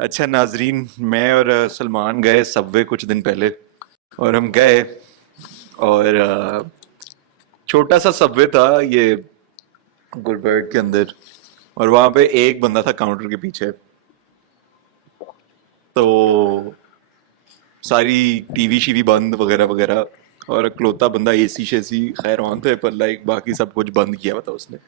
अच्छा नाजरीन, मैं और सलमान गए सबवे कुछ दिन पहले। और हम गए और छोटा सा सबवे था ये गुलबर्ग के अंदर। और वहां पे एक बंदा था काउंटर के पीछे। तो सारी टीवी शीवी बंद वगैरह वगैरह। और इकलौता बंदा एसी शेसी खैर ऑन थे, पर लाइक बाकी सब कुछ बंद किया हुआ था उसने।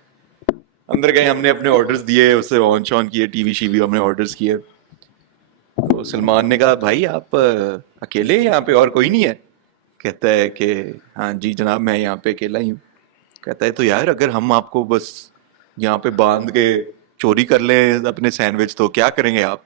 अंदर गए, हमने अपने ऑर्डर्स दिए, उसे ऑन शॉन किए, टीवी शीवी हमने ऑर्डर्स किए। तो सलमान ने कहा, भाई आप अकेले हैं यहाँ पे, और कोई नहीं है? कहता है कि हाँ जी जनाब, मैं यहाँ पे अकेला ही हूँ। कहता है तो यार, अगर हम आपको बस यहाँ पे बांध के चोरी कर लें अपने सैंडविच, तो क्या करेंगे आप?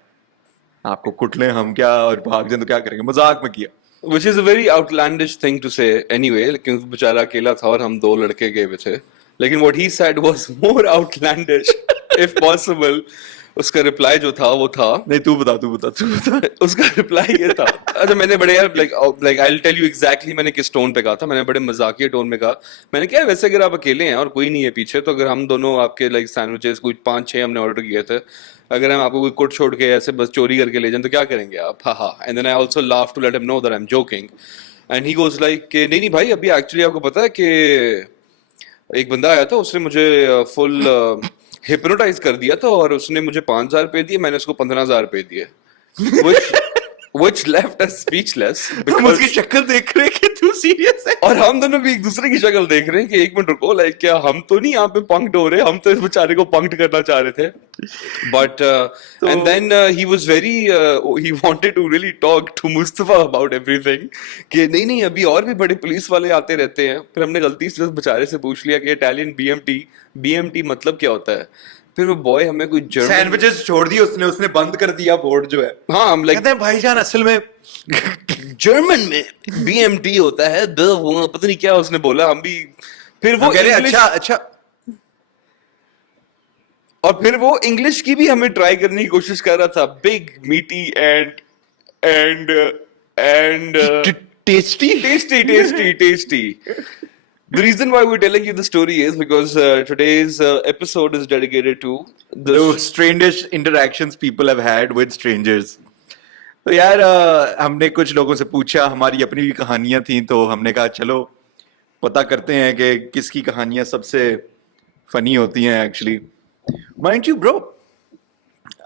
आपको कुट लें हम क्या और भाग जाए तो क्या करेंगे? मजाक में किया। Which is a very outlandish thing to say anyway, लेकिन वो बेचारा अकेला था और हम दो लड़के गए हुए थे। लेकिन what he said was more outlandish, if possible। उसका रिप्लाई जो था वो था, नहीं, तू बता। उसका रिप्लाई ये था। अच्छा, मैंने बड़े यार like I will tell you exactly मैंने किस टोन पे कहा था। मैंने बड़े मजाकिया टोन में कहा। मैंने क्या, वैसे अगर आप अकेले हैं और कोई नहीं है पीछे, तो अगर हम दोनों आपके लाइक सैंडविचेस कुछ 5-6 हमने ऑर्डर किए थे, अगर हम आपको कोई कुट छोड़ के ऐसे बस चोरी करके ले जाएं तो क्या करेंगे आप? हा हा। And then I also laugh to let him know that I am joking. And he goes like कि नहीं नहीं भाई, अभी एक्चुअली आपको पता है कि एक बंदा आया था, उसने मुझे फुल हिप्नोटाइज कर दिया था और उसने मुझे 5,000 रुपए दिए, मैंने उसको 15,000 रुपए दिए। which which left us speechless हम उसकी because शक्ल देख रहे हैं कि तू सीरियस है। और हम दोनों भी एक दूसरे की शक्ल देख रहे हैं कि एक मिनट रुको, लाइक क्या हम तो नहीं यहाँ पे पंक्ट हो रहे, हम तो इस बेचारे को पंक्ट करना चाह रहे थे। But and then he was very he wanted to really talk to Mustafa about everything कि नहीं नहीं अभी और भी बड़े पुलिस वाले आते रहते हैं। फिर हमने गलती से उस बेचारे से पूछ लिया कि इटालियन बीएमटी मतलब क्या होता है। फिर वो बॉय हमें कोई जर्मन सैंडविचेस छोड़ दिए उसने, उसने बंद कर दिया बोर्ड जो है। हाँ हम लाइक कहते हैं भाईजान असल में जर्मन में बीएमटी होता है, वो पता नहीं क्या उसने बोला। हम भी फिर वो हम कह रहे हैं, इंग्लिश, अच्छा अच्छा। और फिर वो इंग्लिश की भी हमें ट्राई करने की कोशिश कर रहा था। बिग मीटी and and tasty. tasty. The reason why we're telling you the story is because today's episode is dedicated to the The strangest interactions people have had with strangers. तो यार हमने कुछ लोगों से पूछा, हमारी अपनी भी कहानियां थी, तो हमने कहा चलो पता करते हैं कि किसकी कहानियां सबसे फनी होती हैं actually. Mind you bro,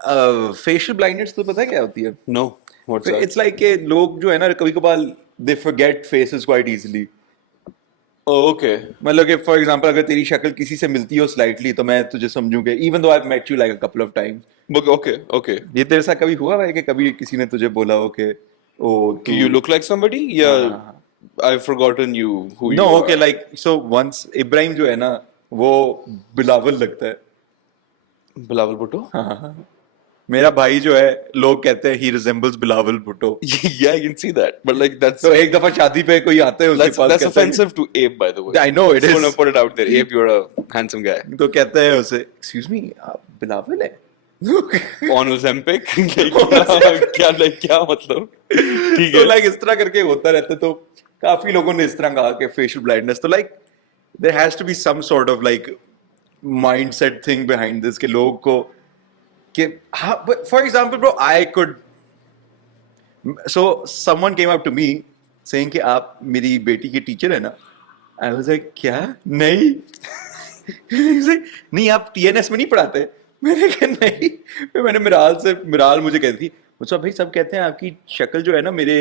facial blindness तो पता है क्या होती है? no what's that? It's like के लोग जो है ना, कभी कभार they forget faces quite easily. Oh, okay. मतलब कि फॉर एग्जांपल अगर तेरी शक्ल किसी से मिलती हो स्लाइटली, तो मैं तुझे समझूंगा even though I have met you like a couple of times. Okay. ये तेरे साथ कभी हुआ है कि कभी किसी ने तुझे बोला हो कि ओ Do you look like somebody? Yeah, I've forgotten you who no you okay, are. Like so once Ibrahim जो है ना, वो बिलावल लगता है। बिलावल भुट्टो? मेरा भाई जो है, लोग कहते हैं he resembles Bilawal Bhutto. Yeah, I can see that. But like that's तो एक दफा शादी पे कोई आता है उसके पास, that's कहता है offensive to Abe, by the way. I know it Just is. wanna put it out there. Abe, you're a handsome guy. तो कहता है उसे, एक्सक्यूज मी, आप बिलावल है? On Ozempic? क्या मतलब? ठीक तो है। लाइक इस तरह करके होता रहता है। तो काफी लोगों ने इस तरह कहा कि फेशियल ब्लाइंडनेस, तो like there has to be some sort of like mindset thing behind this, के लोग को कि for example bro, I could so someone came up to me saying कि आप मेरी बेटी के टीचर है ना? आई वाज लाइक क्या? नहीं। He was like, नहीं आप टीएनएस में नहीं पढ़ाते? मैंने कहा नहीं। फिर मैंने मिराल मुझे कहती थी, मुझसे भाई सब कहते हैं आपकी शक्ल जो है ना मेरे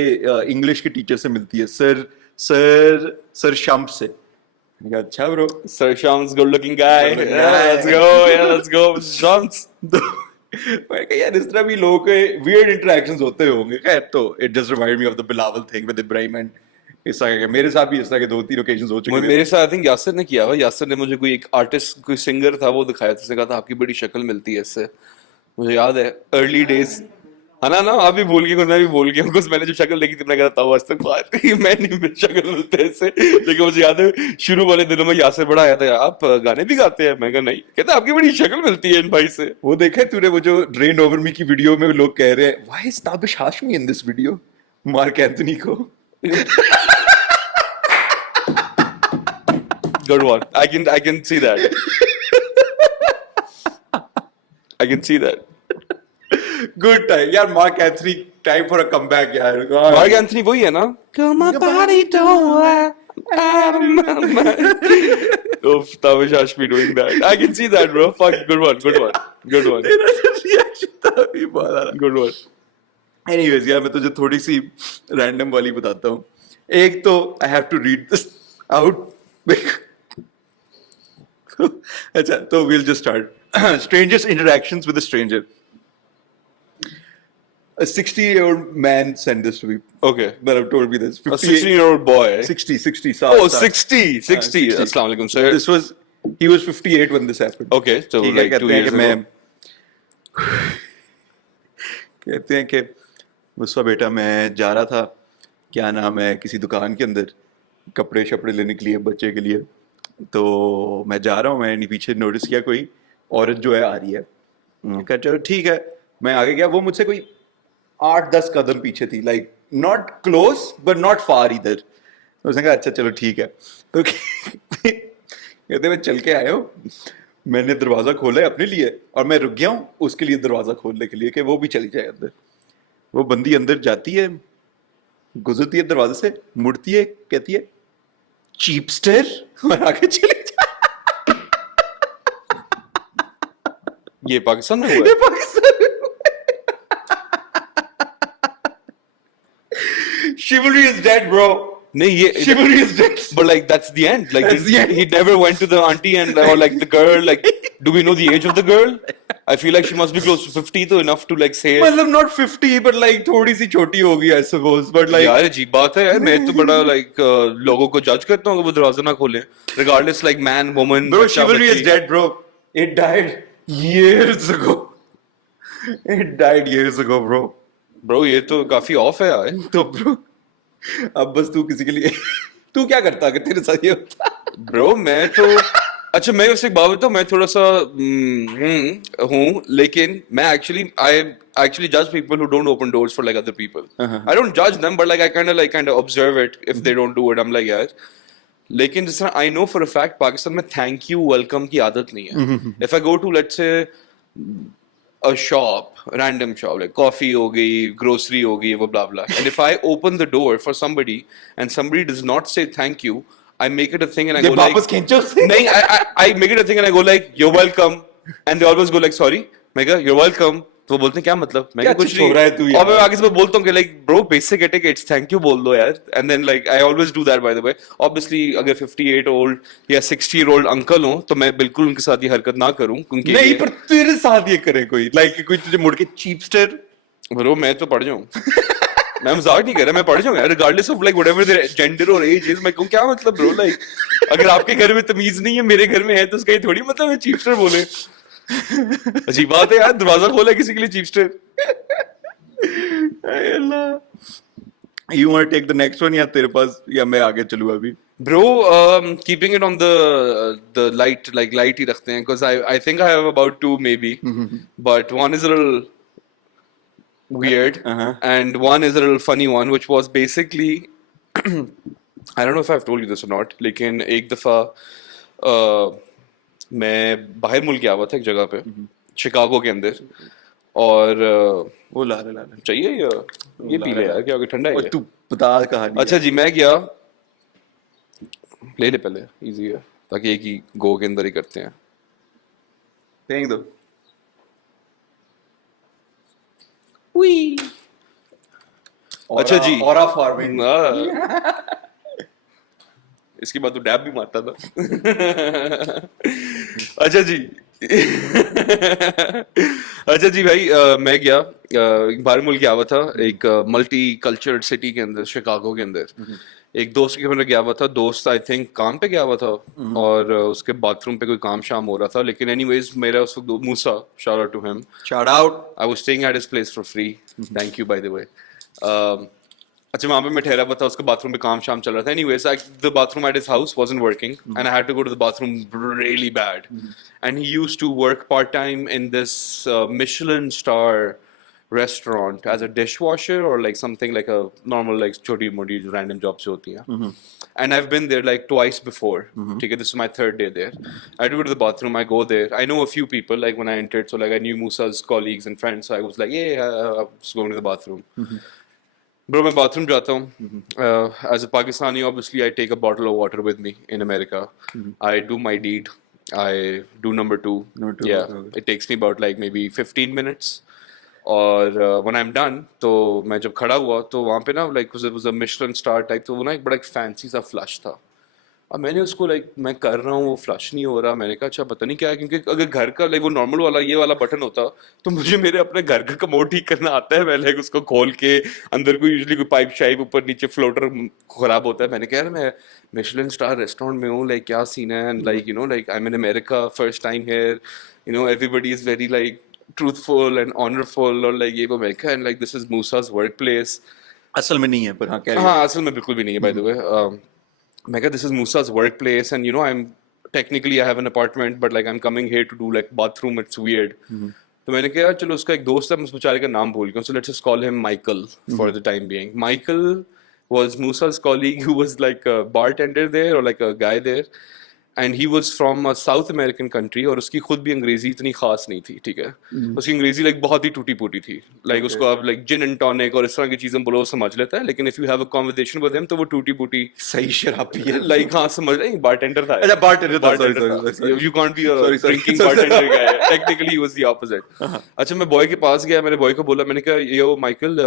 इंग्लिश के टीचर से मिलती है, सर शम्प से। मैंने कहा अच्छा bro. Sir Shams, good looking guy. Good looking Yeah, guy. let's go. Yeah, let's go. Shams. तो मैं कहा यार, इस तरह भी लोगों के वियर्ड इंटरेक्शंस होते होंगे। खैर, तो it just remind me of the Bilawal thing with Ibrahim. And इस तरह के मेरे साथ भी इस तरह के 2-3 ओकेजंस हो चुके थे। मेरे साथ आई थिंक यासिर ने किया हुआ। यासिर ने मुझे कोई एक आर्टिस्ट, कोई सिंगर था, वो दिखाया था। उसने कहा था आपकी बड़ी शक्ल मिलती है इससे। मुझे याद है अर्ली डेज। हाँ ना, आप भी भूल गए कुछ, मैं भी भूल गया कुछ। मैंने जब शक्ल देखी थी, मैं कहता था आज तक मैं नहीं, मेरी शक्ल मिलते हैं इससे। लेकिन मुझे याद है शुरू वाले दिनों में यासिर बड़ा आया था, आप गाने भी गाते हैं? मैं कहा नहीं। कहता आपकी बड़ी शक्ल मिलती है इन भाई से। वो देखा है तूने, वो जो ड्रेन ओवर मी की वीडियो में लोग कह रहे हैं why is Tabish Hashmi in this video, mark Anthony को। Good one. I can see that. I can see that. Good time यार, Mark Anthony time for a comeback यार। मार्क एंथनी वही है ना? Girl, my body don't lie. I'm a man. Oof, Tavish Ashby doing that. I can see that, bro. Fuck, good one, good one, good one, तेरा reaction था अभी बहुत आ रहा। good one. Anyways यार, मैं तुझे थोड़ी सी रैंडम वाली बताता हूँ। एक तो I have to read this out. अच्छा, तो we'll just start. Strangest interactions with a stranger. A 60-year-old man sent this to me. Okay. That have told me this. A 16-year-old boy. 60. Oh, 60. Assalamu alaikum, sir. This was, he was 58 when this happened. Okay, so ठीक है, like 2 कहते हैं years कि मैं ago. कहते हैं कि मुझसे बेटा मैं जा रहा था, क्या नाम है, किसी दुकान के अंदर कपड़े शपड़े लेने के लिए बच्चे के लिए। तो मैं जा रहा हूँ, मैंने पीछे नोटिस किया कोई औरत जो है आ रही है। कहा चलो ठीक है, मैं आगे गया, वो मुझसे कोई 8-10 कदम पीछे थी, like not close but not far इधर। तो उसने कहा अच्छा चलो ठीक है। तो कहते मैं चल के आया हूँ, मैंने दरवाज़ा खोला है अपने लिए और मैं रुक गया हूँ उसके लिए दरवाज़ा खोलने के लिए कि वो भी चली जाए अंदर। वो बंदी अंदर जाती है, गुजरती है दरवाजे से, मुड़ती है, कहती है चीपस्टर, और आगे चली जाए। ये पाकिस्तान में हुआ ये है? पाकिस्तान में Chivalry is dead, bro. नहीं, ये Chivalry is dead. But like that's the end. Like That's the end. he never went to the auntie and or like the girl. Like, do we know the age of the girl? I feel like she must be close to 50, though enough to like say. मतलब not 50, but like थोड़ी सी छोटी होगी, I suppose. But like यार अजीब बात है यार, मैं तो बड़ा like लोगों को जज करता हूँ कि वो दरवाजा ना खोलें, regardless like man, woman. bro, बच्चा, chivalry is बच्ची. dead, bro. It died years ago. It died years ago, bro. Bro, ये तो काफी ऑफ है यार. तो bro, अब बस तू किसी के लिए तू क्या करता अगर तेरे साथ ये होता? ब्रो मैं तो अच्छा, मैं उसे एक बात बताऊं, मैं थोड़ा सा हूँ, लेकिन मैं actually judge people who don't open doors for like other people. I don't judge them, but like I kind of observe it if they don't do it. I'm like यार, लेकिन जिस तरह I know for a fact Pakistan में thank you welcome की आदत नहीं है. If I go to let's say a shop, random shop, like coffee हो गई, grocery हो गई, वो blah blah, and if I open the door for somebody and somebody does not say thank you, I make it a thing and I ये go like, वापस खींचो उसे। नहीं, I make it a thing and I go like, you're welcome, and they always go like, sorry, मैं कहा you're welcome, तो वो बोलते हैं क्या मतलब, मैं क्या कहा कुछ छोड़ रहा है तू नहीं, यार? और मैं आगे से मैं बोलता हूँ कि like bro basic etiquette thank you बोल दो यार, and then like I always do that by the way. Obviously अगर 58-year-old या 60-year-old अंकल हो तो मैं बिल्कुल उनके साथ ये हरकत ना करूँ, क्योंकि नहीं, पर तेरे साथ ये करे कोई, लाइक कोई तुझे मुड़ के चीपस्टर। ब्रो मैं तो पढ़ जाऊँ मैं मजाक नहीं कर रहा, मैं पढ़ जाऊँ यार, regardless of like whatever their gender और एज इज। मैं कहूँ क्या मतलब ब्रो, लाइक अगर आपके घर में तमीज नहीं है, मेरे घर में है, तो उसका ये थोड़ी मतलब है चीपस्टर बोले। अजीब बात है यार, दरवाजा खोला किसी के लिए चीपस्टर। You want to take the next one या तेरे पास, या मैं आगे चलूँ अभी? Bro, keeping it on the light, like light ही रखते हैं, because I think I have about 2 maybe, but one is a little weird and one is a little funny one, which was basically I don't know if I've told you this or not, लेकिन एक दफा मैं बाहर मुल्क गया हुआ था एक जगह पे, शिकागो के अंदर, और वो ला ले चाहिए ये पी ले यार, क्या हो गया, ठंडा है और ये? तू बता कहानी। अच्छा जी, मैं गया, ले पहले, इजी है, ताकि एक ही गो के अंदर ही करते हैं। फेंक दो। अच्छा जी, ऑरा फार्मिंग। इसके बाद तो डैब भी मारता था। अच्छा जी अच्छा जी भाई, मैं गया बाहर मुल्क गया हुआ था, एक मल्टी कल्चरल सिटी के अंदर, शिकागो के अंदर। एक दोस्त के घर में गया हुआ था, दोस्त आई थिंक काम पे गया हुआ था, और उसके बाथरूम पे कोई काम शाम हो रहा था, लेकिन एनीवेज मेरा उस वक्त Musa, shout out to him, shout out, I was staying at his place for free, thank you by the way. अच्छा, वहां पे मैं ठहरा हुआ था, उसके बाथरूम पे काम शाम चल रहा था। Anyways, the bathroom at his house wasn't working, and I had to go to the bathroom really bad. And he used to work part time in this Michelin star restaurant as a dishwasher or like something like a normal like choti moti random jobs hoti hain. And I've been there like twice before. Okay, this is my third day there. I do go to the bathroom. I go there. I know a few people like when I entered. So like I knew Musa's colleagues and friends. So I was like, yeah, I was going to the bathroom. Bro, मैं bathroom जाता हूँ. As a Pakistani, obviously, I take a bottle of water with me in America. I do my deed. I do number two. Number two, Yeah, okay. it takes me about like maybe 15 minutes. और when I'm done, तो मैं जब खड़ा हुआ तो वहाँ पे ना like was a Michelin star type, तो वो ना एक बड़ा एक fancy सा flush था. अब मैंने उसको like मैं कर रहा हूँ वो फ्लश नहीं हो रहा. मैंने कहा अच्छा पता नहीं क्या है, क्योंकि अगर घर का like वो नॉर्मल वाला ये वाला बटन होता तो मुझे मेरे अपने घर का कमोड ठीक करना आता है. मैं like उसको खोल के अंदर कोई यूजुअली कोई पाइप शाइप ऊपर नीचे फ्लोटर खराब होता है. मैंने कहा यार मैं मिशेलिन स्टार रेस्टोरेंट में हूँ, like क्या सीन है, and like you know like I'm in America, first time here, you know everybody is very like truthful and honorful और like ये वो. मैं कहा and like this is Musa's workplace. असल में नहीं है पर हाँ क्या हाँ असल में बिल्कुल भी नहीं है by the way. मैं कहा this is Musa's workplace and you know I'm technically I have an apartment but like I'm coming here to do like bathroom, it's weird. तो मैंने कहा चलो उसका एक दोस्त है, मैं उस बेचारे का नाम भूल गया, so let's just call him Michael for the time being. Michael was Musa's colleague who was like a bartender there or like a guy there. And he was from a South American country और उसकी खुद भी अंग्रेजी इतनी खास नहीं थी. ठीक है, उसकी अंग्रेजी like बहुत ही टूटी फूटी थी. Like उसको आप like gin and tonic और इस तरह की चीजें बोलो समझ लेता है, लेकिन if you have a conversation with him तो वो टूटी फूटी सही शराब पी है. like हाँ समझ रहे, bartender था. अच्छा bartender था, sorry, था. sorry. You can't be a Sorry. drinking bartender guy. Technically he was the opposite. अच्छा मैं बॉय के पास गया, मैंने बॉय को बोला, मैंने कहा yo Michael,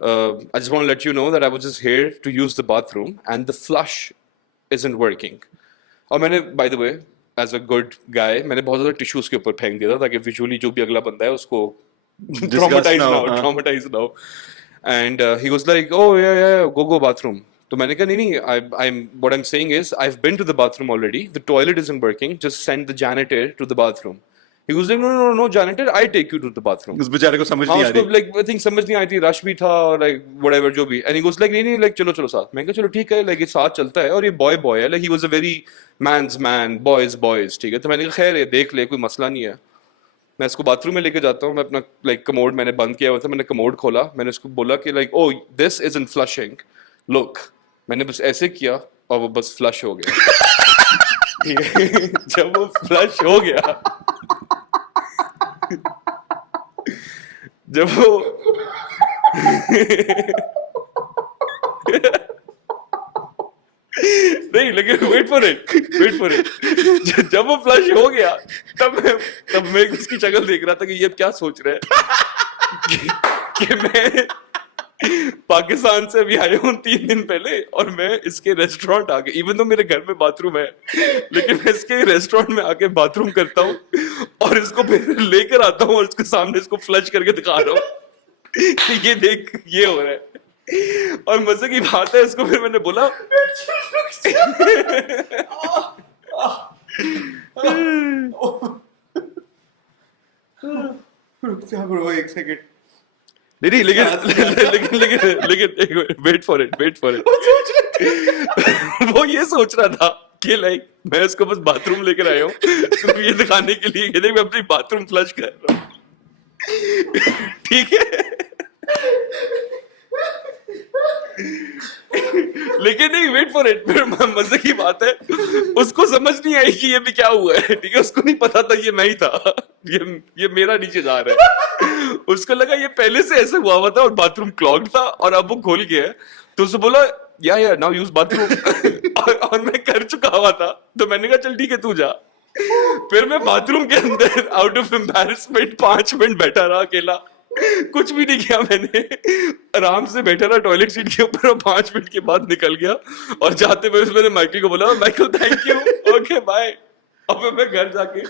I just want to let you know that I was just here to use the bathroom and the flush isn't working. और मैंने by the way as a good guy मैंने बहुत ज़्यादा tissue उसके ऊपर फेंक दिया था ताकि विजुअली जो भी अगला बंदा है उसको ट्रॉमेटाइज ना हो. And he was like oh yeah go bathroom. तो मैंने कहा नहीं I what I am saying is I have been to the bathroom already, the toilet isn't working, just send the janitor to the bathroom. He was like, no, janitor, I take you to the bathroom. उस बेचारे को समझ नहीं आ रही. like I think समझ नहीं आई थी, rush भी था और like whatever जो भी. And he goes like नहीं like चलो साथ. मैं कहा चलो ठीक है, like ये साथ चलता है और ये boy है, like he was a very man's man, boys. ठीक है, तो मैंने कहा खैर ये देख ले, कोई मसला नहीं है. मैं इसको बाथरूम में लेके जाता हूँ. मैं अपना like कमोड मैंने बंद किया हुआ था, मैंने कमोड खोला, मैंने उसको बोला कि like oh this isn't flushing, look. मैंने बस ऐसे किया और वो बस फ्लश हो गया. ठीक है, जब वो फ्लश हो गया, जब वो नहीं लेकिन वेट फॉर इट जब वो फ्लश हो गया तब मैं उसकी शक्ल देख रहा था कि ये क्या सोच रहा है कि मैं पाकिस्तान से अभी आया हूँ 3 दिन पहले और मैं इसके रेस्टोरेंट आके, इवन तो मेरे घर में बाथरूम है, लेकिन मैं इसके रेस्टोरेंट में आके बाथरूम करता हूँ और इसको फिर लेकर आता हूँ और उसके सामने इसको फ्लश करके दिखा रहा हूँ कि ये देख ये हो रहा है. और मजे की बात है, इसको फिर मैंने बोला रुक जा ब्रो एक सेकंड. नहीं लेकिन वेट फॉर इट वो ये सोच रहा था कि लाइक मैं इसको बस बाथरूम लेकर आया हूँ सिर्फ ये दिखाने के लिए कि मैं अपनी बाथरूम फ्लश कर रहा हूँ. ठीक है, लेकिन नहीं वेट फॉर इट, फिर मजे की बात है उसको समझ नहीं आई कि ये भी क्या हुआ है. ठीक है, उसको नहीं पता था ये मैं ही था, ये मेरा नीचे जा रहा है. उसको लगा ये पहले से ऐसे हुआ था और बाथरूम क्लॉग्ड था और अब वो खोल गया है. तो उसने बोला या नाउ यूज बाथरूम और मैं कर चुका हुआ था. तो मैंने कहा चल ठीक है तू जा. फिर मैं बाथरूम के अंदर आउट ऑफ एम्बैरेसमेंट 5 मिनट बैठा रहा अकेला, कुछ भी नहीं किया. मैंने आराम से बैठा रहा टॉयलेट सीट के ऊपर और 5 मिनट के बाद निकल गया. और जाते हुए मैंने माइकल को बोला Michael thank you, okay bye. अब मैं घर जाके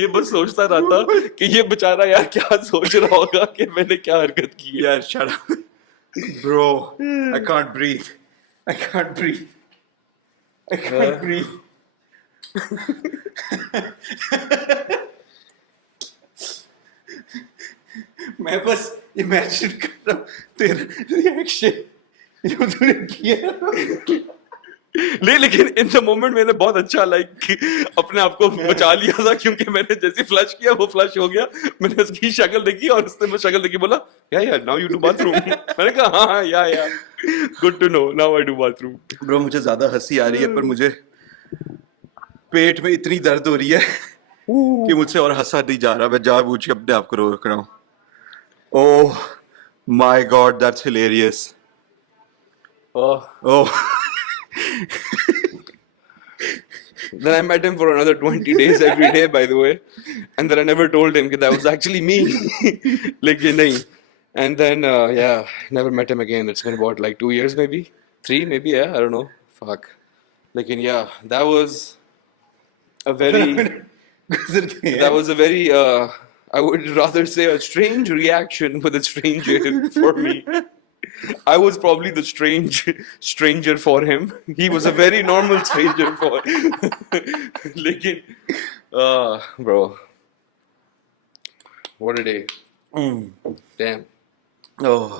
ये बस सोचता रहा था कि ये बेचारा यार क्या सोच रहा होगा कि मैंने क्या हरकत की है. यार shut up bro, I can't breathe. मैं बस इमेजिन कर रहा हूँ तेरा रिएक्शन जो तूने किया. लेकिन इन द मोमेंट मैंने बहुत अच्छा अपने आप को बचा लिया था, क्योंकि मैंने जैसे फ्लश किया वो फ्लश हो गया, मैंने उसकी शक्ल देखी और उसने वो शक्ल देखी बोला या नाउ यू डू बाथरूम। मैंने कहा हाँ yeah good to know, now I do bathroom. Bro मुझे ज्यादा हंसी आ रही है पर मुझे पेट में इतनी दर्द हो रही है कि मुझसे और हंसा नहीं जा रहा, मैं जानबूझ के अपने आप को रोक रहा हूँ। Oh my God that's hilarious. Oh Then I met him for another 20 days every day, by the way. And then I never told him that was actually me. nahi. And then, never met him again. It's been about 2 years maybe? 3 maybe, yeah, I don't know. Fuck. Yeah, that was a very, that was a very, I would rather say a strange reaction with a stranger for me. I was probably the stranger for him. He was a very normal stranger for. Bro, what a day! Damn. ओह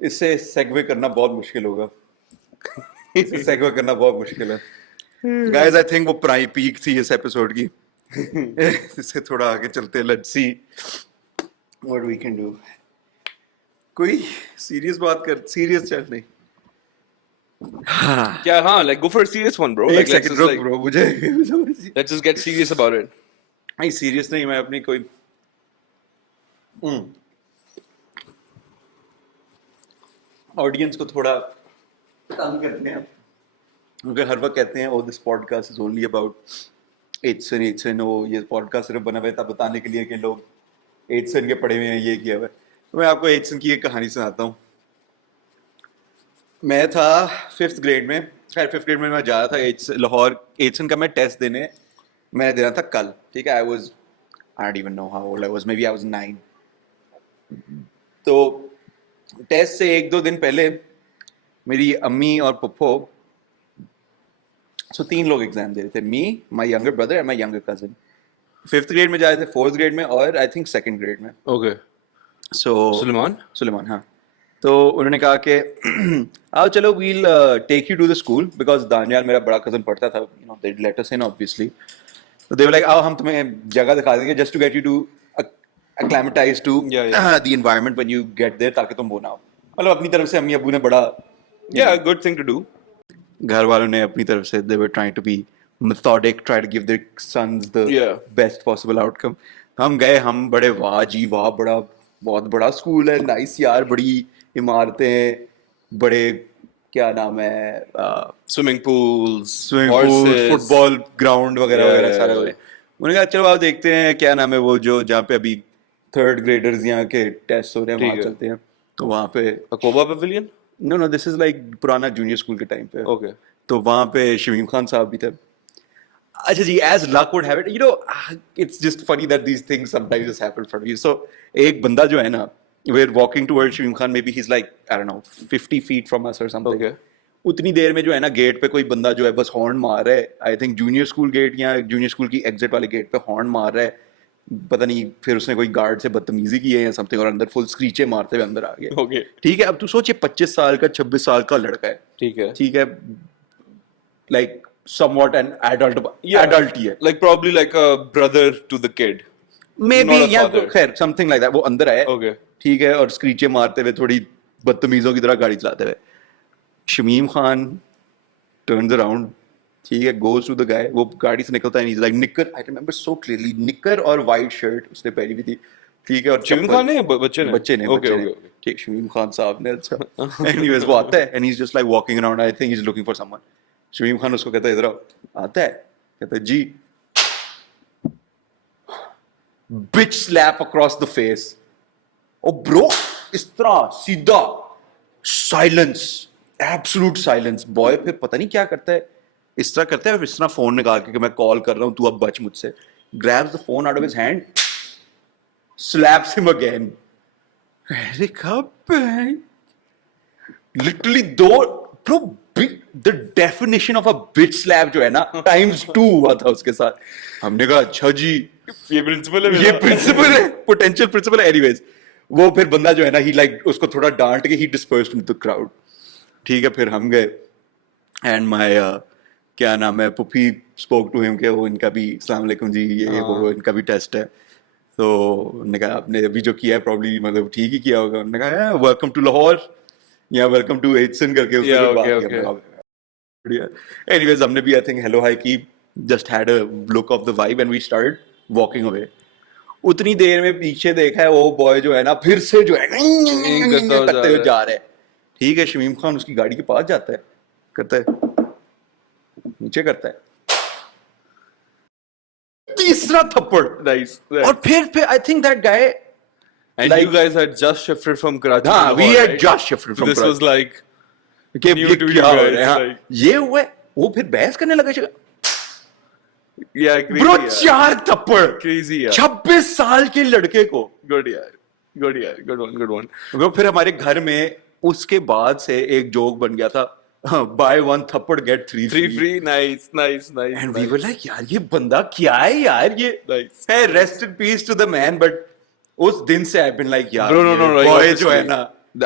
इससे segue करना बहुत मुश्किल होगा। इससे segue करना बहुत मुश्किल है। गाइस आई थिंक वो प्राइम पीक थी इस एपिसोड की। इससे थोड़ा आगे चलते हैं, let's see what we can do. कोई सीरियस बात कर, सीरियस चल नहीं। क्या हाँ, go for a serious one, bro. एक सेकंड रुक ब्रो, मुझे let's just get serious about it. नहीं सीरियस नहीं, मैं अपनी कोई ऑडियंस को थोड़ा तंग करते हैं क्योंकि हर वक्त कहते हैं oh this podcast is only about Edson oh ये पॉडकास्ट सिर्फ बना हुआ है तब बताने के लिए कि लोग एड्सन के पढ़े हुए हैं, ये किया हुआ है। तो मैं आपको एड्सन की एक कहानी सुनाता हूँ। मैं था 5th ग्रेड में, खैर 5th ग्रेड में मैं जा रहा था लाहौर एड्सन का मैं टेस्ट देने, मैंने देना था कल, ठीक है। I don't even know how old I was, maybe I was 9। तो टेस्ट से 1-2 दिन पहले मेरी अम्मी और पप्पो, सो 3 लोग एग्जाम दे रहे थे, me, my younger brother and my younger cousin. 5th grade में जा रहे थे, 4th ग्रेड में और आई थिंक 2nd ग्रेड में। Okay. सो सुलेमान, हाँ। तो उन्होंने कहा कि आओ चलो we'll take you to the school, because Daniyal मेरा बड़ा कजन पढ़ता था, you know they let us in obviously. तो दे वर लाइक आओ हम तुम्हें जगह दिखा देंगे just to get you to acclimatize to the environment when you get there, ताकि तुम वो ना हो। मतलब अपनी तरफ से अम्मी अब्बू ने बड़ा good thing to do. घर वालों ने अपनी तरफ से they were trying to be methodic, try to give their sons the best possible outcome। हम गए, हम बड़े वाह जी वाह, बड़ा बहुत बड़ा स्कूल है, नाइस यार, बड़ी इमारतें, बड़े क्या नाम है, Swimming pools, फुटबॉल ग्राउंड वगैरह वगैरह सारे। उन्होंने कहा चलो आप देखते हैं क्या नाम है वो जो जहाँ पे अभी 3rd ग्रेडर्स यहाँ के टेस्ट हो रहे हैं वहाँ चलते हैं। तो वहाँ पे Akoba Pavilion? No this is like पुराना जूनियर स्कूल के टाइम पे। Okay. तो वहाँ पे शमीम खान साहब भी थे। अच्छा जी, as luck would have it, you know it's just funny that these things sometimes just happen for you. So एक बंदा जो है ना, we are walking towards Shamim Khan, maybe he is like I don't know 50 feet from us और something. Okay. उतनी देर में जो है ना गेट पे कोई बंदा जो है बस हॉर्न मार रहा है, I think junior school gate या जूनियर स्कूल की एग्जिट वाले गेट पे हॉर्न मार रहा है, पता नहीं फिर उसने कोई गार्ड से बदतमीजी की है या समथिंग, और अंदर फुल स्क्रीचे मारते हुए अंदर आ गया। Okay. ठीक है, अब तू सोचे 25 साल का 26 साल का लड़का है, ठीक है, लाइक somewhat an adult ही है, like probably like a brother to the kid, maybe not a या father. खैर समथिंग लाइक दैट। वो अंदर आया, Okay. ठीक है, और स्क्रीचे मारते हुए थोड़ी बदतमीजों की तरह गाड़ी चलाते हुए। शमीम खान turns around, ठीक है, goes to the guy, वो गाड़ी से निकलता है, he's like निक्कर, I remember so clearly, निक्कर और white shirt उसने पहनी हुई थी, ठीक है, और शमीम खान ने बच्चे ने बच्चे ने ठीक, शमीम खान साहब ने, अच्छा। Anyways वो आता है and he's just like walking around, I think he's looking for someone। Shamim Khan उसको कहता है इधर आओ, आता है, कहता है जी, bitch slap across the face। Oh bro इस तरह सीधा साइलेंस, एब्सोल्यूट साइलेंस। बॉय फिर पता नहीं क्या करता है, इस तरह करता है, इस तरह फोन निकाल के कि मैं कॉल कर रहा हूं, तू अब बच मुझसे, grabs the phone out of his hand, slaps him again। अरे कब लिटरली दो bro, the definition of a bitch slap जो है ना ×2 हुआ था उसके साथ। हमने कहा अच्छा जी ये प्रिंसिपल है, ये प्रिंसिपल है, पोटेंशियल प्रिंसिपल है। एनीवेज वो फिर बंदा जो है ना ही लाइक उसको थोड़ा डांट के ही डिस्पर्स्ड इन द क्राउड. ठीक है, फिर हम गए एंड माय क्या नाम है, पुफी स्पोक टू हिम के वो इनका भी अस्सलाम वालेकुम जी, ये वो इनका भी टेस्ट है. तो उन्होंने कहा आपने अभी जो किया है प्रॉब्ली मतलब ठीक ही किया होगा. उन्होंने कहा वेलकम टू लाहौर या वेलकम टू एचसन करके उसने Yeah, कुछ बात okay, किया. okay. बढ़िया. एनीवेज हमने भी आई थिंक हेलो हाई की, just had a look of the vibe and we started walking away. उतनी देर में पीछे देखा है वो बॉय जो है ना फिर से जो है करते हुए जा रहा है. ठीक है, शमीम खान उसकी गाड़ी के पास जाता है, करता है नीचे करता है, तीसरा थप्पड़. Nice. और फिर I think that guy And like- you guys had just shifted from Karachi. to हाँ, we Lahore, had right? just shifted from This Karachi. was like कि new ये to you क्या हो guys, रहा है. हाँ, like- ये हुआ है. वो फिर बहस करने लगा. yeah, crazy. ब्रो यार. 4 थप्पड़ Crazy यार. 26 साल के लड़के को. Good यार. Good यार. Good one. Good one. वो फिर हमारे घर में उसके बाद से एक जोक बन गया था, बाय 1 थप्पड़ get 3 Three free. Nice. Nice. Nice. And we nice. Were like यार ये बंदा क्या है यार. ये Nice. है rest in peace to the man, but उस दिन से आई बीन लाइक यार Bro, no. Boy obviously. जो है ना,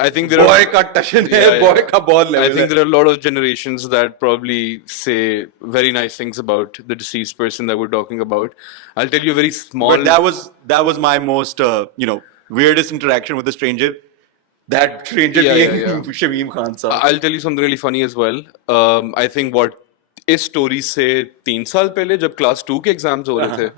I think there boy are. का टशन है, Yeah, yeah. बॉय का बहुत I लेवल think है. there are a lot of generations that probably say very nice things about the deceased person that we're talking about. I'll tell you a very small. But that was my most weirdest interaction with a stranger. That stranger Yeah, being yeah. Shameem Khan साहब. I'll tell you something really funny as well. I think what इस story से 3 साल पहले जब class 2 के exams हो रहे थे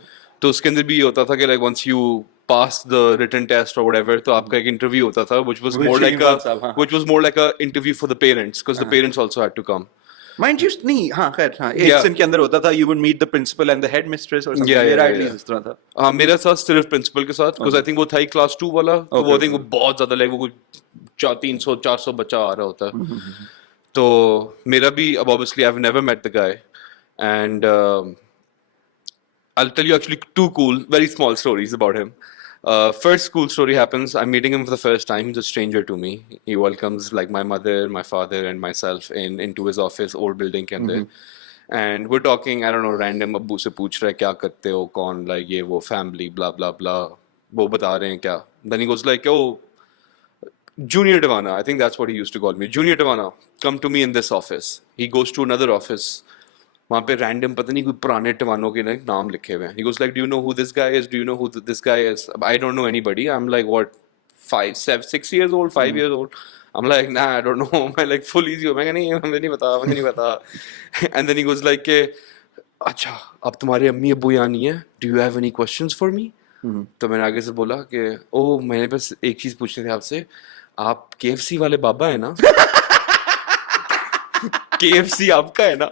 तो उसके अंदर भी ये होता था कि like once you pass the written test or whatever तो आपका एक इंटरव्यू होता था which was With more like Shameem Khan साहब, हाँ. which was more like a interview for the parents because the parents also had to come. Mind you, नहीं, हाँ खैर, हाँ, एक Yeah. दिन के अंदर होता था, you would meet the principal and the headmistress or something. Yeah, yeah, मेरा yeah, at least yeah. इस तरह था. हाँ मेरा साथ सिर्फ प्रिंसिपल के साथ because I think वो था ही क्लास 2 वाला तो वो Okay, I think वो बहुत ज्यादा लाइक वो कुछ 300-400 बच्चा आ रहा होता है तो मेरा भी अब obviously I've never met the guy and I'll tell you actually 2 cool very small stories about him. First cool story happens. I'm meeting him for the first time. He's a stranger to me. He welcomes like my mother, my father, and myself into his office, old building के अंदर. And we're talking, I don't know, random. अब्बू से पूछ रहा है क्या करते हो, कौन, like ये वो family, blah blah blah. वो बता रहे हैं क्या. Then he goes like, oh, Junior Devana. I think that's what he used to call me. Junior Devana, come to me in this office. He goes to another office. वहाँ पे random पता नहीं कोई पुराने टवानों के नाम लिखे हुए हैं. He goes like, do you know who this guy is? Do you know who this guy is? I don't know anybody. I'm like, what, 6 years old, 5 years old? I'm like, nah, I don't know. मैं like full easy हो. मैं नहीं, मुझे नहीं पता. And then he goes like, अच्छा, अब तुम्हारे अम्मी अब्बू यहाँ नहीं है. Do you have any questions for me? तो मैंने आगे से बोला कि ओह मैंने बस एक चीज पूछनी थी आपसे. आप KFC वाले बाबा है ना? KFC आपका है ना?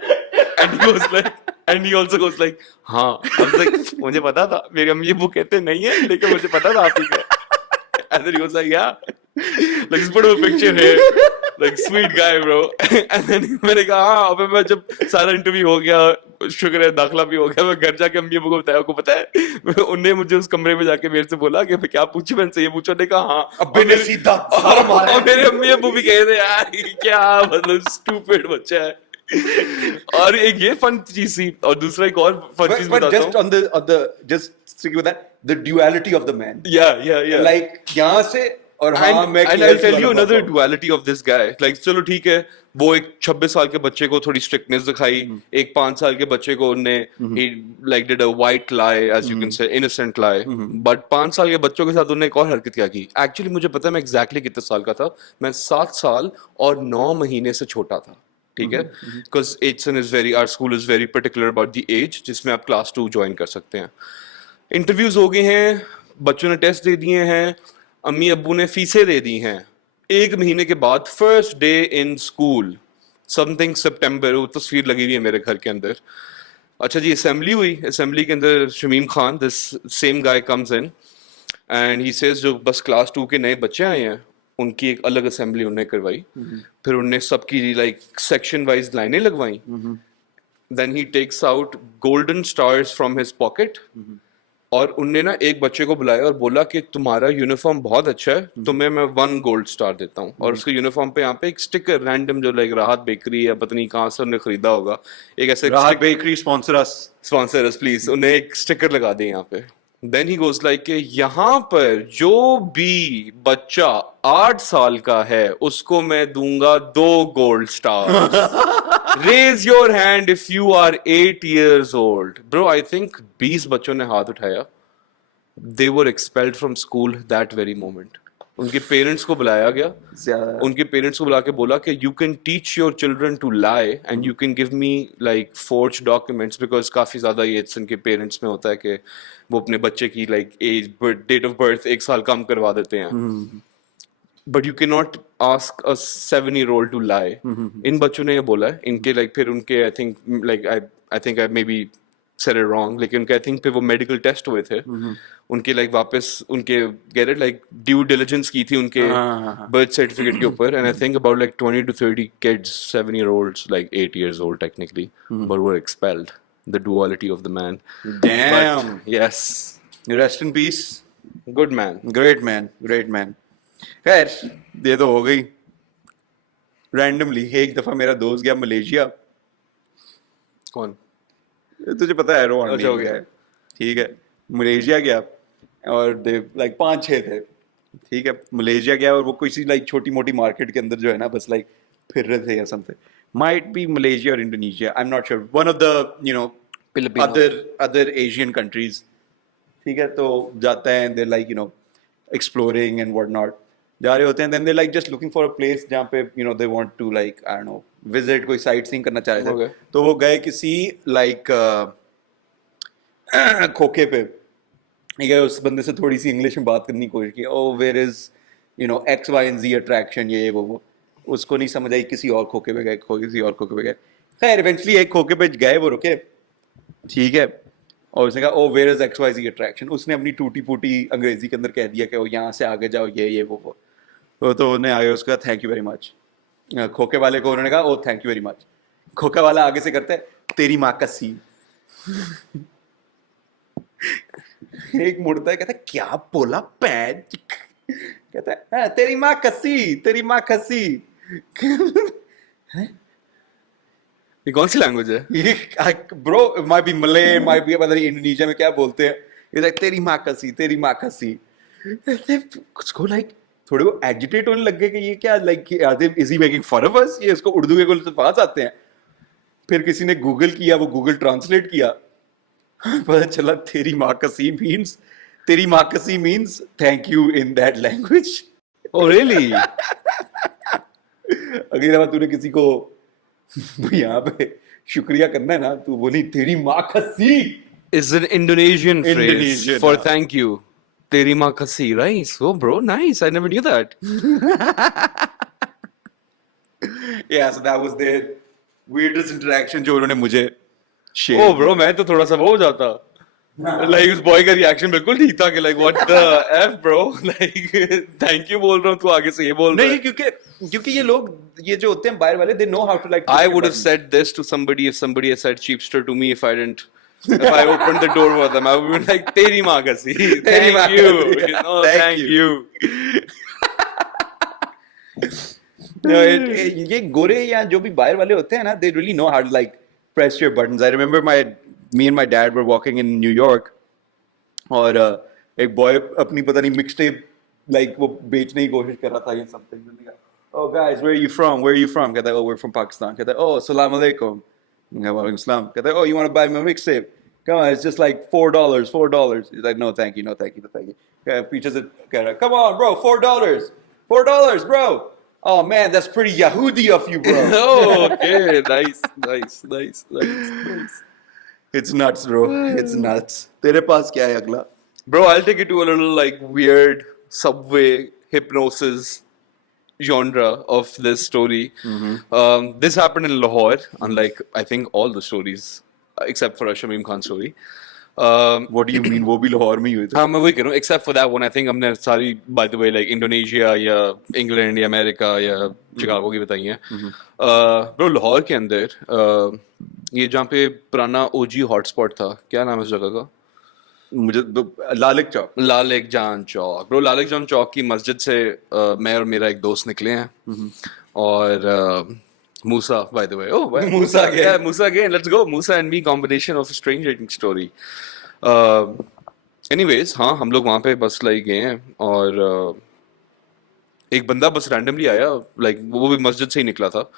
And he was like, and he also goes like, हाँ. I was like, मुझे पता था. मेरे अम्मी अब्बू कहते नहीं है, लेकिन मुझे पता था आप ही का. And then he was like, yeah. Like, just put up a picture here. Like, sweet guy, bro. And then मैंने कहा हाँ, अबे मैं जब सारा इंटरव्यू हो गया, शुक्र है दाखला भी हो गया, मैं घर जाके अम्मी अब्बू को बताया, आपको पता है? उनने मुझे उस कमरे में जाके मेरे से बोला कि क्या पूछी मैंने से ये पूछा. ने कहा हाँ. अब्बे ने सीधा सर मारा. और मेरे अम्मी अब्बू भी कह रहे यार ये क्या मतलब स्टूपिड बच्चा है. और एक ये फन चीज थी और दूसरा एक और फन चीज But बताता just हूँ. on the just sticking with that, the duality of the man. Yeah. Like यहाँ से और हाँ मैं and I'll KFC tell you वाला another Baba. duality of this guy. Like चलो ठीक है वो एक 26 साल के बच्चे को थोड़ी स्ट्रिक्टनेस दिखाई. एक 5 साल के बच्चे को उनने he like did a white lie as you can say innocent lie. But 5 साल के बच्चों के साथ उन्होंने एक और हरकत क्या की. Actually मुझे पता है मैं exactly कितने साल का था. मैं 7 साल और 9 महीने से छोटा था. ठीक है because HSN is very our school is very particular about the age जिसमें आप class 2 ज्वाइन कर सकते हैं. इंटरव्यूज हो गए हैं, बच्चों ने टेस्ट दे दिए हैं, अम्मी अब्बू ने फीसें दे दी हैं. 1 महीने के बाद first day in school something सितंबर, वो तस्वीर लगी हुई है मेरे घर के अंदर. अच्छा जी असेंबली हुई. असेंबली के अंदर Shamim Khan this same guy comes in and he says जो बस क्लास 2 के नए बच्चे आए हैं उनकी एक अलग असेंबली उन्होंने करवाई. फिर उनने सबकी लाइक सेक्शन वाइज लाइनें लगवाई. Then he takes out golden stars from his pocket और उनने ना एक बच्चे को बुलाया और बोला कि तुम्हारा यूनिफॉर्म बहुत अच्छा है, तुम्हें मैं 1 गोल्ड स्टार देता हूँ. और उसके यूनिफॉर्म पे यहाँ पे एक स्टिकर रैंडम जो लाइक राहत बेकरी या पता नहीं कहाँ से उन्होंने खरीदा होगा एक ऐसे राहत bakery sponsor us. Sponsor please. उन्हें एक स्टिकर लगा दिए यहाँ पे देन ही गोज लाइक कि यहाँ पर जो भी बच्चा 8 साल का है उसको मैं दूंगा 2 gold star. Raise your hand if you are 8 years old। Bro I think 20 बच्चों ने हाथ उठाया। They were expelled from school that very moment. उनके पेरेंट्स को बुलाया गया, ज्यादा उनके पेरेंट्स को बुला के बोला कि you can teach your children to lie and you can give me like forge documents, because काफी ज्यादा ये उनके पेरेंट्स में होता है कि वो अपने बच्चे की like age date of birth 1 साल कम करवा देते हैं। But you can not ask a 7-year-old to lie. इन बच्चों ने ये बोला है, इनके लाइक फिर उनके I think I maybe said it wrong, लेकिन उनके आई थिंक फिर वो मेडिकल टेस्ट हुए थे, उनके लाइक वापस उनके get it like due diligence की थी उनके बर्थ सर्टिफिकेट के ऊपर, and I think about like 20 to 30 kids 7-year-olds like 8 years old technically but were expelled। the duality of the man। Damn. But, yes, Rest in peace. good man। Great man, great man. खैर ये तो हो गई। Randomly एक दफा मेरा दोस्त गया मलेशिया। कौन? तुझे पता है रोहन अच्छा, नहीं okay. गया है, ठीक है। मलेशिया गया और दे लाइक 5-6 थे, ठीक है। मलेशिया गया और वो किसी लाइक छोटी मोटी मार्केट के अंदर जो है ना बस लाइक फिर रहे थे या समथिंग। माइट बी मलेशिया और Indonesia, I am not sure, one of the you know Filipino. Other Asian countries, ठीक है। तो जाते हैं, they like you know exploring and what not, जा रहे होते हैं, then they like just looking for a place जहाँ पे you know they want to like I don't know visit, कोई साइट सीइंग करना चाह रहे थे। Okay. तो वो गए किसी लाइक खोखे पे, ठीक है। उस बंदे से थोड़ी सी इंग्लिश में बात करने की कोशिश की, oh where is you know X Y and G attraction, ये वो। उसको नहीं समझ आई, किसी और खोखे पे गए, किसी और खोखे पे गए। खैर इवेंचुअली एक खोखे पे गए, वो रुके, ठीक है। और उसने कहा oh where is X Y G attraction. उसने अपनी टूटी फूटी अंग्रेजी के अंदर कह दिया कि वो यहाँ से आगे जाओ, ये वो। तो उन्हें आगे उसका थैंक यू वेरी मच। खोखे वाले को उन्होंने कहा ओ थैंक यू वेरी मच। खोखा वाला आगे से करता है तेरी माँ का सी। एक मुड़ता है, कहता है क्या बोला पैन, कहता है हाँ, तेरी माँ कसी, तेरी माँ कसी। ये कौन सी लैंग्वेज है? ये ब्रो माय बी मले, माय बी पता नहीं इंडोनेशिया में क्या बोलते हैं। ये लाइक तेरी माँ कसी, तेरी माँ कसी। कुछ को लाइक थोड़े वो एजिटेट होने लग गए कि ये क्या like is he making fun of us, ये इसको उर्दू के कुल अल्फाज आते हैं। फिर किसी ने गूगल किया, वो गूगल ट्रांसलेट किया, पता चला तेरी माँ कसी मीन्स, तेरी माँ कसी means thank you in that language. Oh really? अगली दफा तूने किसी को यहाँ पे शुक्रिया करना है ना, तू बोली तेरी माँ कसी। Is an Indonesian phrase Indonesian, for हाँ. thank you। तेरी माँ कसी, right? Oh bro, nice, I never knew that। Yeah, so that was their weirdest interaction जो उन्होंने मुझे share Oh bro, मैं तो थोड़ा सा वो हो जाता, like उस बॉय का रिएक्शन बिल्कुल ठीक था कि like what the f bro, like thank you बोल रहा हूँ, तू आगे से ये बोल रहा नहीं, है। क्योंकि ये लोग ये जो होते हैं बाहर वाले, they know how to like I would have said this to somebody if somebody had said cheapster to me, if I opened the door for them, I would have been like तेरी माँ कसी, तेरी माँ thank you, कसी, you know, thank thank you. you। ये गोरे या जो भी बाहर वाले होते हैं ना, they really know how to like press your buttons. I remember me and my dad were walking in New York, और एक बॉय अपनी पता नहीं मिक्सटेप लाइक वो बेचने की कोशिश कर रहा था, ये something. Oh guys, where are you from? Where are you from? कहता है, oh we're from Pakistan. कहता है, oh salam alaikum. Walaikum salam. कहता है, oh you want to buy my mixtape? Come on, it's just like $4. He's like, no thank you, no thank you, no thank you. पीछे से कह रहा है, come on bro, $4, bro. Oh man, that's pretty Yahudi of you, bro. Oh, okay, nice। It's nuts, bro. It's nuts. तेरे पास क्या है अगला? Bro, I'll take it to a little like weird subway hypnosis genre of this story. This happened in Lahore, unlike I think all the stories except for a Shamim Khan story. What do you mean? वो भी लाहौर में ही हुई थी? हाँ मैं वही कह रहा हूँ, except for that one I think हमने सारी by the way like Indonesia या England या America या Chicago की बताई हैं। Bro, लाहौर के अंदर ये जहाँ पे पुराना OG हॉटस्पॉट था, क्या नाम है उस जगह का? मुझे लालिक चौक। लालिक जान चौक। ब्रो, लालिक जान चौक की मस्जिद से मैं और मेरा एक दोस्त निकले हैं, और Musa by the way, Musa again, let's go, Musa and me combination of strange dating story. Anyways हाँ हम लोग वहाँ पे बस लाइक गए हैं और एक बंदा बस रैंडमली आया, लाइक वो भी मस्जिद से ही निकला था,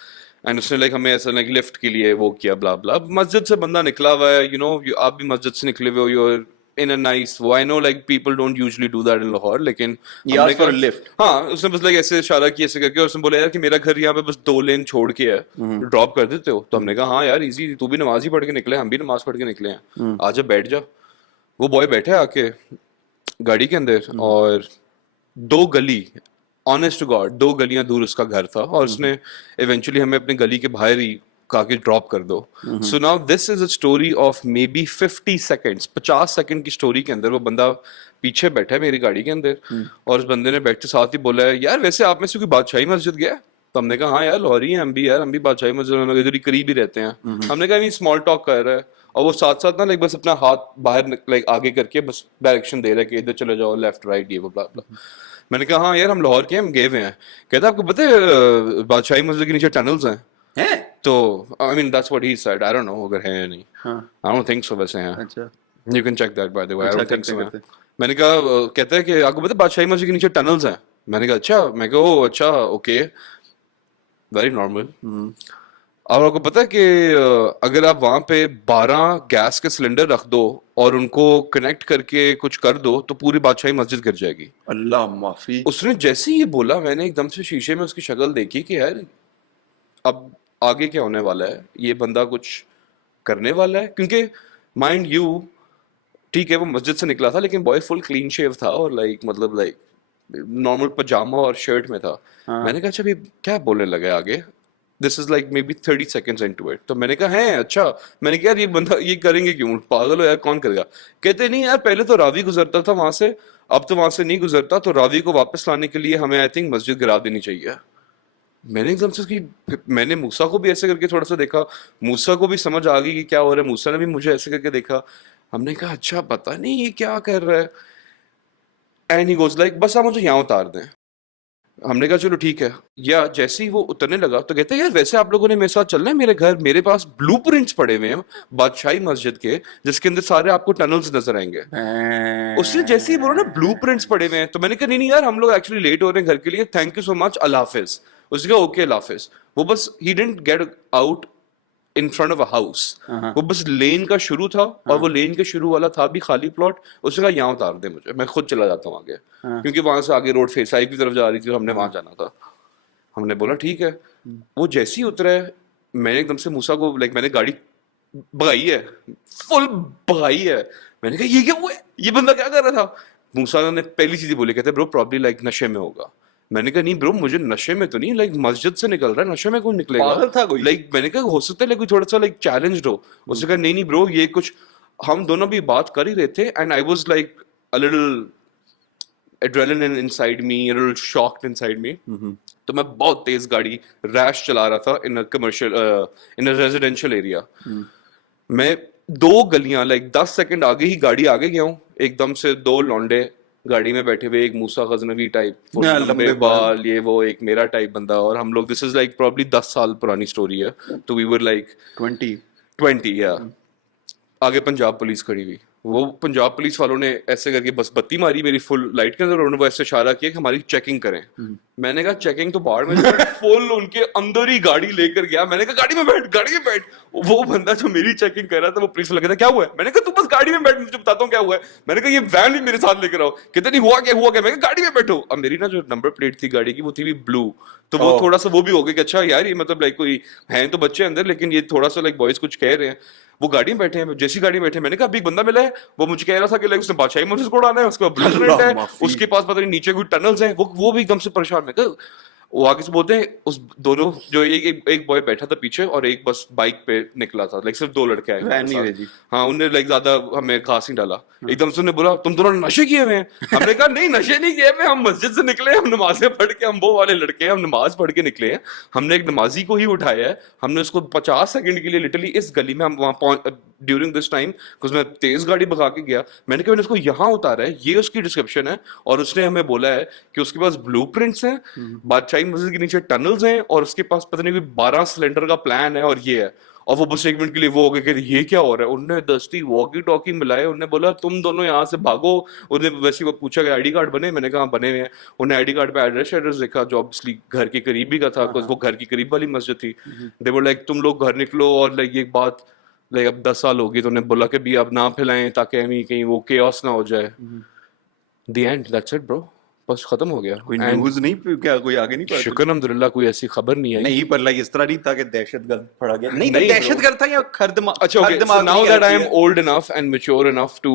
एंड उसने लाइक हमें ऐसा लाइक लिफ्ट के लिए वो किया, ब्ला ब्ला। मस्जिद से बंदा निकला हुआ है, यू नो, आप भी मस्जिद से निकले हुए हो, यूर इन अ नाइस वो, I know like people don't usually do that in Lahore, लेकिन He हमने asked for a कहा lift. हाँ, उसने बस लाइक ऐसे इशारा किया ऐसे करके, और उसने बोला यार कि मेरा घर यहाँ पे बस 2 लेन छोड़ के है, ड्रॉप कर देते हो? तो हमने कहा हाँ यार इजी, तू भी नमाज ही पढ़ के निकले, हम भी नमाज पढ़ के निकले हैं, आजा बैठ जा। वो बॉय बैठे आके गाड़ी के अंदर, और 2 गली, ऑनेस्ट टू गॉड 2 गलियां दूर उसका घर था, और उसने इवेंचुअली हमें अपने गली के बाहर ही कहा कि ड्रॉप कर दो। So now this is a story of may be 50 seconds, 50 second की स्टोरी के अंदर वो बंदा पीछे बैठा है मेरी गाड़ी के अंदर, और उस बंदे ने बैठते साथ ही बोला है यार वैसे आप में से कोई बादशाही मस्जिद गया है? तो हमने कहा हाँ यार लाहौरी हैं हम भी, यार हम भी बादशाही मस्जिद हम लोग इधर ही करीब ही रहते हैं। हमने कहा नहीं, स्मॉल टॉक कर रहा है, और वो साथ साथ ना लाइक बस अपना हाथ बाहर लाइक आगे करके बस डायरेक्शन दे रहा है कि इधर चले जाओ, लेफ्ट राइट ये वो ब्ला ब्ला। मैंने कहा हाँ यार हम लाहौर के हैं, हम गए हुए हैं। कहता आपको पता है बादशाही मस्जिद के नीचे टनल्स हैं? हैं? तो I mean that's what he said, I don't no अगर है या नहीं, आई डोंट थिंक सो वैसे हैं। अच्छा, you can check that by the way, I don't think so. करते मैंने कहा कहता है कि आपको पता है बादशाही मस्जिद के नीचे टनल्स हैं? मैंने कहा अच्छा, मैं कहा ओ अच्छा ओके, वेरी नॉर्मल। और आपको पता है कि अगर आप वहां पे 12 गैस के सिलेंडर रख दो और उनको कनेक्ट करके कुछ कर दो तो पूरी बादशाही मस्जिद गिर जाएगी। अल्लाह माफी। उसने जैसे ही ये बोला, मैंने एकदम से शीशे में उसकी शक्ल देखी कि यार अब आगे क्या होने वाला है, ये बंदा कुछ करने वाला है, क्योंकि माइंड यू ठीक है वो मस्जिद से निकला था लेकिन बॉय फुल क्लीन शेव था, और लाइक मतलब लाइक नॉर्मल पजामा और शर्ट में था। मैंने कहा अच्छा अभी क्या बोलने लगा आगे, this is like may be 30 seconds into it. तो मैंने कहा है अच्छा, मैंने कहा यार ये बंदा ये करेंगे क्यों, पागल हो यार, कौन करेगा? कहते नहीं यार पहले तो रावी गुजरता था वहां से, अब तो वहां से नहीं गुजरता, तो रावी को वापस लाने के लिए हमें आई थिंक मस्जिद गिरा देनी चाहिए। मैंने एकदम से उसकी, मैंने मूसा को भी ऐसे करके थोड़ा सा देखा, मूसा को भी समझ आ गई कि क्या हो रहा है, मूसा ने भी मुझे ऐसे करके देखा। हमने कहा अच्छा पता नहीं ये क्या कर रहा है, एंड ही गोज लाइक बस आप मुझे यहाँ उतार दें। हमने कहा चलो ठीक है। या जैसे ही वो उतरने लगा तो कहते हैं यार वैसे आप लोगों ने मेरे साथ चलना है मेरे घर, मेरे पास ब्लूप्रिंट्स पड़े हुए हैं बादशाही मस्जिद के जिसके अंदर सारे आपको टनल्स नजर आएंगे। उसने जैसे ही बोला ना ब्लूप्रिंट्स पड़े हुए हैं, तो मैंने कहा नहीं नहीं यार हम लोग एक्चुअली लेट हो रहे हैं घर के लिए, थैंक यू सो मच, अल्लाह हाफिज। उसने कहा ओके अल्लाह हाफिज। वो बस he didn't get out in front of a house, वो बस लेन का शुरू था, और वो लेन के शुरू वाला था भी खाली प्लॉट। उसने कहा यहाँ उतार दे मुझे, मैं खुद चला जाता हूँ आगे, क्योंकि वहां से आगे रोड फेस की तरफ जा रही थी, तो हमने वहां जाना था। हमने बोला ठीक है। वो जैसे ही उतरा है, मैंने एकदम से मूसा को लाइक मैंने गाड़ी भगाई है, फुल भगाई है। मैंने कहा ये क्या हुआ है, ये बंदा क्या कर रहा था? मूसा ने पहली चीज बोली, कहते ब्रो प्रॉब्ली लाइक नशे में होगा। मैंने कहा नहीं ब्रो मुझे नशे में तो नहीं, लाइक मस्जिद से निकल रहा है, नशे में कौन निकलेगा? पागल था कोई? लाइक मैंने कहा हो सकता है लाइक थोड़ा सा लाइक चैलेंज हो। उसने कहा नहीं नहीं ब्रो ये कुछ, हम दोनों भी बात कर ही रहे थे, and I was like a little adrenaline inside me, a little shocked inside me। तो मैं बहुत तेज गाड़ी रैश चला रहा था in a commercial in a residential area. मैं 2 गलियां लाइक 10 सेकंड आगे ही गाड़ी आगे गया हूँ, एकदम से 2 लौंडे गाड़ी में बैठे हुए, एक मूसा गजनवी टाइप लंबे बाल ये वो, एक मेरा टाइप बंदा, और हम लोग दिस इज लाइक प्रॉब्ली 10 साल पुरानी स्टोरी है, तो वी वर लाइक 20 या आगे पंजाब पुलिस खड़ी हुई। वो पंजाब पुलिस वालों ने ऐसे करके बस बत्ती मारी मेरी फुल लाइट के अंदर, उन्होंने वो ऐसे इशारा किया कि हमारी चेकिंग करें। मैंने कहा चेकिंग तो बाहर में, फुल उनके अंदर ही गाड़ी लेकर गया। मैंने कहा गाड़ी में बैठ, गाड़ी में बैठ। वो बंदा जो मेरी चेकिंग कर रहा था वो पुलिस वाला कहता क्या हुआ है? मैंने कहा तू बस गाड़ी में बैठ, मुझे बताता हूँ क्या हुआ है। मैंने कहा ये वैन भी मेरे साथ लेकर आओ। कहते नहीं हुआ क्या हुआ क्या? मैं कहा गाड़ी में बैठो। अब मेरी ना जो नंबर प्लेट थी गाड़ी की वो थी भी ब्लू, तो वो थोड़ा सा वो भी हो गया कि अच्छा यार ये मतलब लाइक कोई है तो बच्चे अंदर, लेकिन ये थोड़ा सा लाइक बॉयज कुछ कह रहे हैं। वो गाड़ी में बैठे हैं, जैसी गाड़ी में बैठे, मैंने कहा अभी एक बंदा मिला है, वो मुझे कह रहा था कि लाइक उसने बादशाही मस्जिद को उड़ाना है, उसका ब्लूप्रिंट है, उसके पास पता नहीं नीचे कोई टनल्स हैं, वो भी एकदम से परेशान। मैं कहा वो आगे से बोलते हैं उस दोनों जो एक बॉय बैठा था पीछे और एक बस बाइक पे निकला था, लाइक सिर्फ 2 लड़के आए हमारे साथ। हाँ उन्होंने लाइक ज्यादा हमें खास नहीं डाला। एकदम से उन्होंने बोला तुम दोनों नशे किए हुए हैं? हमने कहा नहीं नशे नहीं किए हुए, हम मस्जिद से निकले, हम नमाजें पढ़ के, हम वो वाले लड़के हैं, हम नमाज पढ़ के निकले हैं। हमने एक नमाजी को ही उठाया है, हमने उसको 50 सेकंड के लिए लिटरली इस गली में हम वहां ड्यूरिंग दिस टाइम, बिकॉज मैं तेज गाड़ी भगा के गया। मैंने कहा मैंने उसको यहाँ उतारा है, ये उसकी डिस्क्रिप्शन है, और उसने हमें बोला है कि उसके पास ब्लूप्रिंट्स हैं, बादशाही बादशाही मस्जिद के नीचे टनल्स हैं और उसके पास पता नहीं कोई 12 सिलेंडर का प्लान है और ये है, और वो बस 1 मिनट के लिए वो हो गए कि ये क्या हो रहा है। उन्होंने दस्ती वॉकी टॉकी मिलाए, उन्होंने बोला तुम दोनों यहाँ से भागो। उन्हें वैसे वो पूछा कि आईडी कार्ड बने, मैंने कहा "हाँ, बने हुए हैं"। उन्हें आईडी कार्ड पे एड्रेस देखा जो ऑब्वियसली घर के करीब ही का था, वो घर की करीब वाली मस्जिद थी। दे वर लाइक तुम लोग घर निकलो, और लाइक ये बात लाइक अब 10 साल होगी, तो उन्हें बोला कि भी अब ना फैलाएं ताकि कहीं वो केओस ना हो जाए। The end, that's it bro, बस खत्म हो गया। कोई And न्यूज़ नहीं, क्या कोई आगे नहीं पड़ा? शुक्र अल्हम्दुलिल्लाह कोई ऐसी खबर नहीं आई। नहीं, पर लाइक इस तरह नहीं था कि दहशतगर्द फड़ा गया, नहीं नहीं, दहशतगर्द था या खर दिमाग, अच्छा, okay. So दिमाग now नहीं that I कहती am है। old enough and mature enough to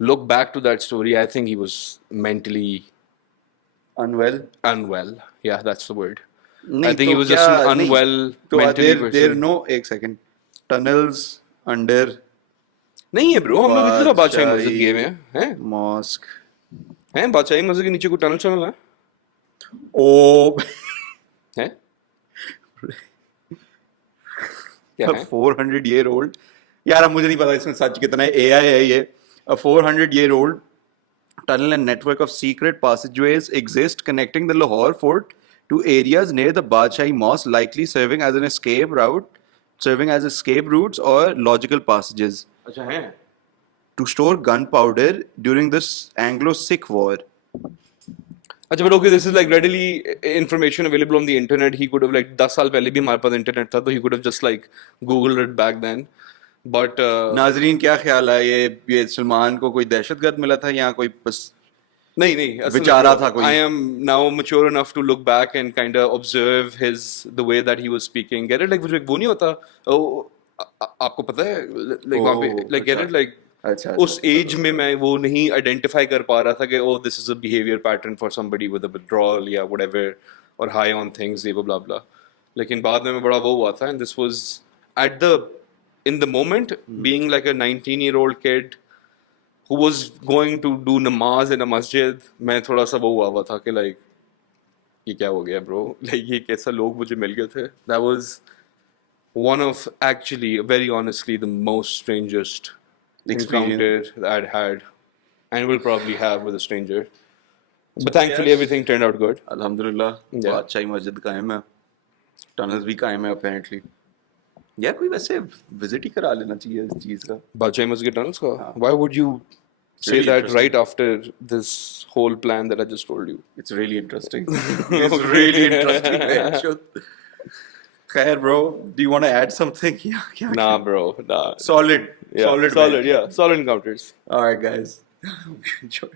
look back to that story, I think he was mentally Unwell? unwell. Yeah, that's the word. नहीं, I think he तो was क्या, just an नहीं, unwell तो mentally देर person. No, एक second, tunnels under नहीं है bro, हम लोग इधर बादशाही मस्जिद बादशाही गए हुए हैं, मॉस्क। हैं बादशाही मस्जिद के नीचे कोई टनल चनल है? ओ हैं? क्या है? 400 year old, यार अब मुझे नहीं पता इसमें सच कितना है, एआई है ये। A 400 year old tunnel and network of secret passageways exist connecting the Lahore fort to areas near the Badshahi Mosque, likely serving as escape routes or logical passages अच्छा है। to store gunpowder during this Anglo-Sikh war. अच्छा, but okay, this is like readily information available on the internet. He could have like 10 साल पहले भी हमारे पास internet था, तो he could have just like googled it back then. But नाजरीन क्या ख्याल है, ये सलमान को कोई दहशतगर्द मिला था या कोई बस नहीं नहीं, असल में बेचारा bro, था कोई? I am now mature enough to look back and kind of observe the way that he was speaking. Get it? Like वो नहीं होता, आपको पता है like वहाँ पे like get it like अच्छा, उस एज में मैं वो नहीं आइडेंटिफाई कर पा रहा था कि oh this is a behaviour pattern for somebody with a withdrawal या व्हाटएवर और हाई ऑन थिंग्स, ये ब्ला ब्ला। लेकिन बाद में मैं बड़ा वो हुआ था, and this was at the in the moment being like a 19-year-old kid who was going to do namaz in a masjid, मैं थोड़ा सा वो हुआ था कि लाइक ये क्या हो गया ब्रो, लाइक ये कैसा लोग मुझे मिल गए थे। That was one of actually very honestly the most strangest encounter that I'd had and will probably have with a stranger. But thankfully everything turned out good. अल्हम्दुलिल्लाह बादशाही मस्जिद कायम है, टनल्स भी कायम है अपेरेंटली। यार कोई वैसे विजिट ही करा लेना चाहिए इस चीज का। Badshahi Masjid tunnels ka? Why would you say Really that interesting. right after this whole plan that I just told you? It's really interesting. It's really interesting. Actually. खैर bro, do you want to add something? क्या? Nah bro, nah. Solid. Yeah, Solid. solid, yeah. Solid encounters. All right guys. Enjoy.